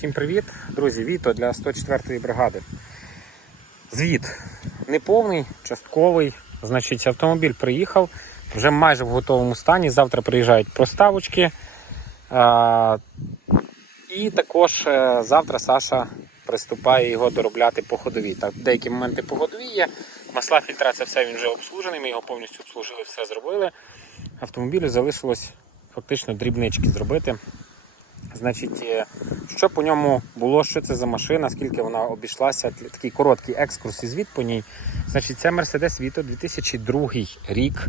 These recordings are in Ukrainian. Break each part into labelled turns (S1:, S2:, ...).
S1: Всім привіт, друзі! Віто для 104-ї бригади. Звіт неповний, частковий. Значить, автомобіль приїхав вже майже в готовому стані. Завтра приїжджають проставочки. І також е, завтра Саша приступає його доробляти по ходовій. Так, деякі моменти по ходовій є. Масла фільтрація, все він вже обслужений. Ми його повністю обслужили, все зробили. Автомобілю залишилось фактично дрібнички зробити. Значить, е, що по ньому було, що це за машина, скільки вона обійшлася, такий короткий екскурс і звіт по ній. Значить, це Mercedes Vito 2002 рік.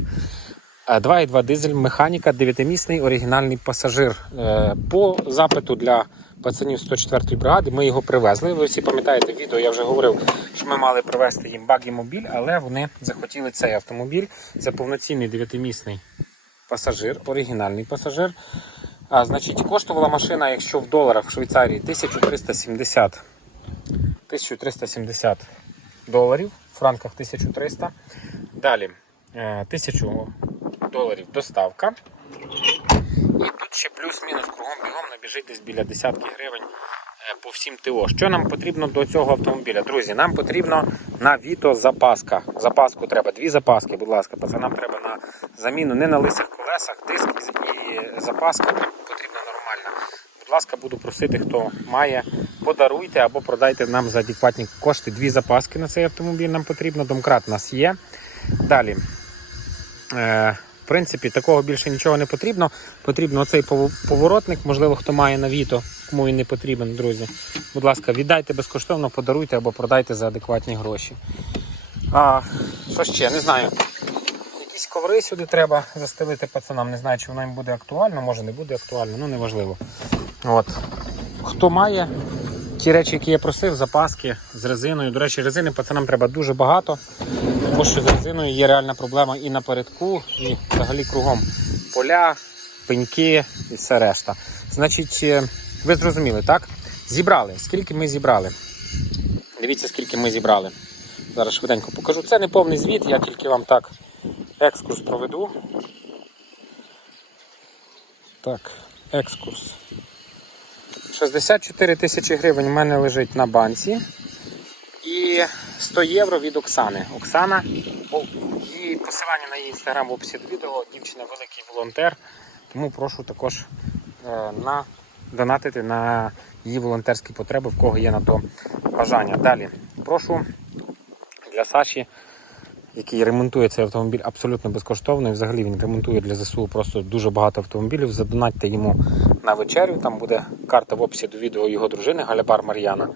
S1: Е, 2,2 дизель, механіка, 9-місний оригінальний пасажир. Е, По запиту для пацанів 104-ї бригади ми його привезли. Ви всі пам'ятаєте відео, я вже говорив, що ми мали привезти їм багі мобіль, але вони захотіли цей автомобіль. Це повноцінний 9-місний пасажир, оригінальний пасажир. А, значить, коштувала машина, якщо в доларах в Швейцарії 1370 1370 доларів, в франках 1300. Далі е, 1000 доларів доставка. І тут ще плюс-мінус кругом бігом набіжить десь біля десятки гривень е, по всім ТО. Що нам потрібно до цього автомобіля? Друзі, нам потрібно на Віто запаска. Запаску треба, дві запаски, будь ласка, пацанам треба на заміну не на лисих колесах, диск і запаска ласка, буду просити, хто має, подаруйте або продайте нам за адекватні кошти дві запаски на цей автомобіль. Нам потрібно. Домкрат у нас є. Далі. Е, в принципі, такого більше нічого не потрібно. Потрібно оцей поворотник, можливо, хто має на Віто, кому він не потрібен, друзі. Будь ласка, віддайте безкоштовно, подаруйте або продайте за адекватні гроші. А, що ще? Не знаю. Якісь коври сюди треба застелити пацанам. Не знаю, чи воно їм буде актуально, може не буде актуально, ну неважливо. От. Хто має ті речі, які я просив, запаски з резиною. До речі, резини пацанам треба дуже багато, тому що з резиною є реальна проблема і напередку, і взагалі кругом поля, пеньки і все решта. Значить, е, ви зрозуміли, так? Зібрали. Скільки ми зібрали? Дивіться, скільки ми зібрали. Зараз швиденько покажу. Це не повний звіт, я тільки вам так екскурс проведу. Так, екскурс. 64 тисячі гривень у мене лежить на банці. І 100 євро від Оксани. Оксана, її посилання на її інстаграм в описі відео. Дівчина великий волонтер. Тому прошу також е, на, донатити на її волонтерські потреби, в кого є на то бажання. Далі прошу для Саші, який ремонтує цей автомобіль абсолютно безкоштовно. І взагалі він ремонтує для ЗСУ просто дуже багато автомобілів. Задонатьте йому на вечерю. Там буде карта в описі до відео його дружини Галябар Мар'яна.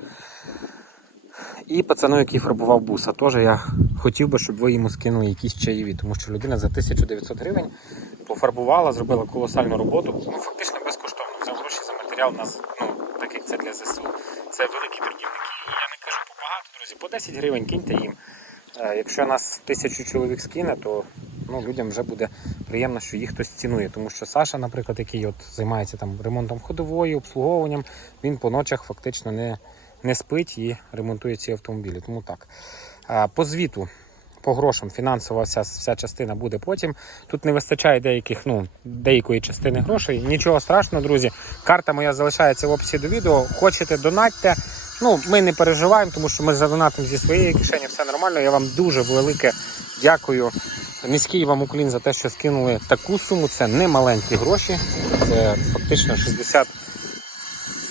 S1: І пацану, який фарбував буса, теж я хотів би, щоб ви йому скинули якісь чаєві, тому що людина за 1900 гривень пофарбувала, зробила колосальну роботу. Ну, фактично безкоштовно. Взяв гроші за матеріал у нас, ну, так як це для ЗСУ. Це великі торгівники. І я не кажу побагато, друзі, по 10 гривень киньте їм. Е, Якщо нас тисячу чоловік скине, то ну, людям вже буде приємно, що їх хтось цінує. Тому що Саша, наприклад, який от займається там ремонтом ходової, обслуговуванням, він по ночах фактично не, не спить і ремонтує ці автомобілі. Тому так. Е, По звіту. По грошам фінансова вся, вся частина буде потім. Тут не вистачає деяких, ну, деякої частини грошей. Нічого страшного, друзі. Карта моя залишається в описі до відео. Хочете донатьте. Ну, ми не переживаємо, тому що ми задонатимо зі своєї кишені, все нормально. Я вам дуже велике дякую. Низький вам уклін за те, що скинули таку суму. Це не маленькі гроші. Це фактично 60.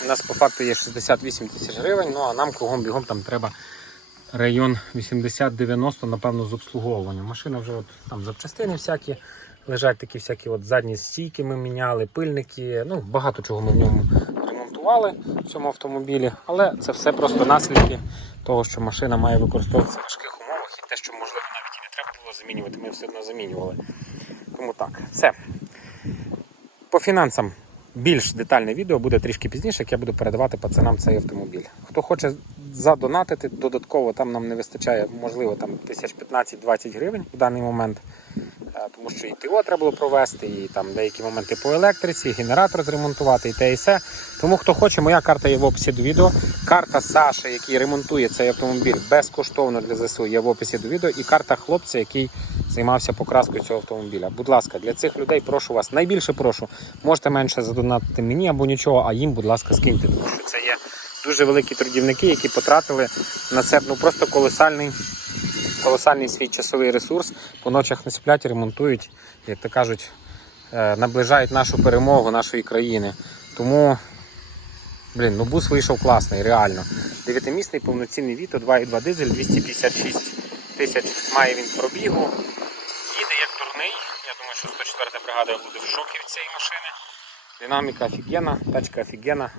S1: У нас по факту є 68 тисяч гривень, ну а нам кругом бігом там треба район 80-90, напевно, з обслуговуванням. Машина вже от там запчастини всякі лежать, такі всякі от задні стійки ми міняли, пильники. Ну, багато чого ми в ньому ремонтували в цьому автомобілі, але це все просто наслідки того, що машина має використовуватися в важких умовах і те, що можливо навіть і не треба було замінювати, ми все одно замінювали. Тому так, все. По фінансам більш детальне відео буде трішки пізніше, як я буду передавати пацанам цей автомобіль. Хто хоче задонатити, додатково там нам не вистачає, можливо, там тисяч 15-20 гривень в даний момент. Тому що і ТО треба було провести, і там деякі моменти по електриці, і генератор зремонтувати, і те і все. Тому хто хоче, моя карта є в описі до відео. Карта Саші, який ремонтує цей автомобіль безкоштовно для ЗСУ, є в описі до відео. І карта хлопця, який займався покраскою цього автомобіля. Будь ласка, для цих людей прошу вас, найбільше прошу, можете менше задонатити мені або нічого, а їм, будь ласка, скиньте. Тому що це є дуже великі трудівники, які потратили на це ну, просто колосальний, колосальний свій часовий ресурс. По ночах не сплять, ремонтують, як то кажуть, е, наближають нашу перемогу нашої країни. Тому, блін, ну бус вийшов класний, реально. Дев'ятимісний повноцінний Віто, 2,2 дизель, 256 тисяч має він пробігу. Їде як дурний. Я думаю, що 104 бригада буде в шокі від цієї машини. Динаміка офігенна, тачка офігенна.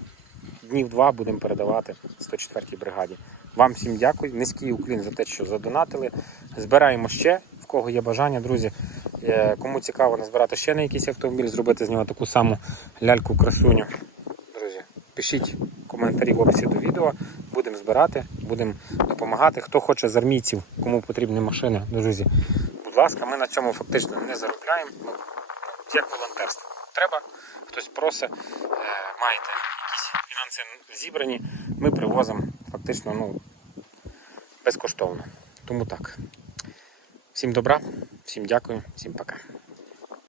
S1: Днів два будемо передавати 104-й бригаді. Вам всім дякую. Низький уклін за те, що задонатили. Збираємо ще, в кого є бажання, друзі. Е, Кому цікаво назбирати ще на якийсь автомобіль, зробити з нього таку саму ляльку-красуню. Друзі, пишіть коментарі в описі до відео. Будемо збирати, будемо допомагати. Хто хоче з армійців, кому потрібні машини, друзі. Будь ласка, ми на цьому фактично не заробляємо. Ми як волонтерство. Треба, хтось просить, е, маєте якісь фінанси зібрані, ми привозимо фактично ну, безкоштовно. Тому так. Всім добра, всім дякую, всім пока.